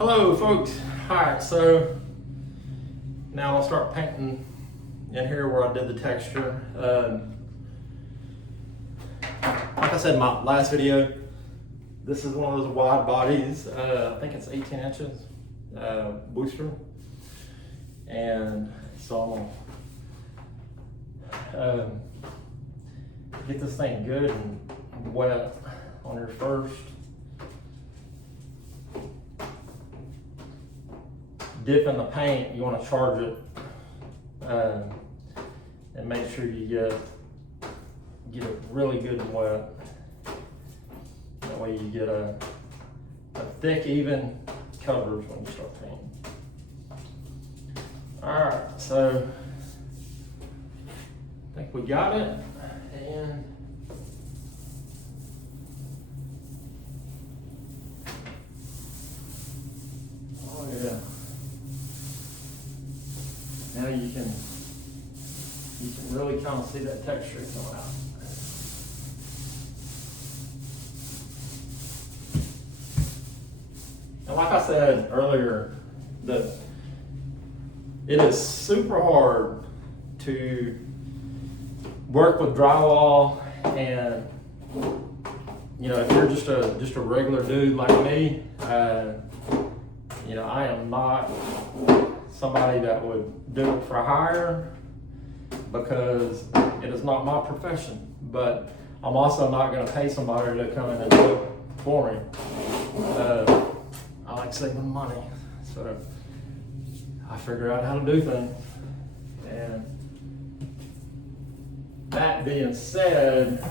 Hello folks. Alright, so now I'll start painting in here where I did the texture. Like I said in my last video, this is one of those wide bodies. I think it's 18 inches booster. And so I'm gonna get this thing good and wet on your first. Dip in the paint, you want to charge it and make sure you get it really good and wet. That way you get a thick, even coverage when you start painting. Alright, so I think we got it. And oh yeah. Now you can really kind of see that texture coming out. And like I said earlier, it is super hard to work with drywall, and you know, if you're just a regular dude like me, you know, I am not somebody that would do it for hire because it is not my profession. But I'm also not going to pay somebody to come in and do it for me. I like saving money, so I figure out how to do things. And that being said,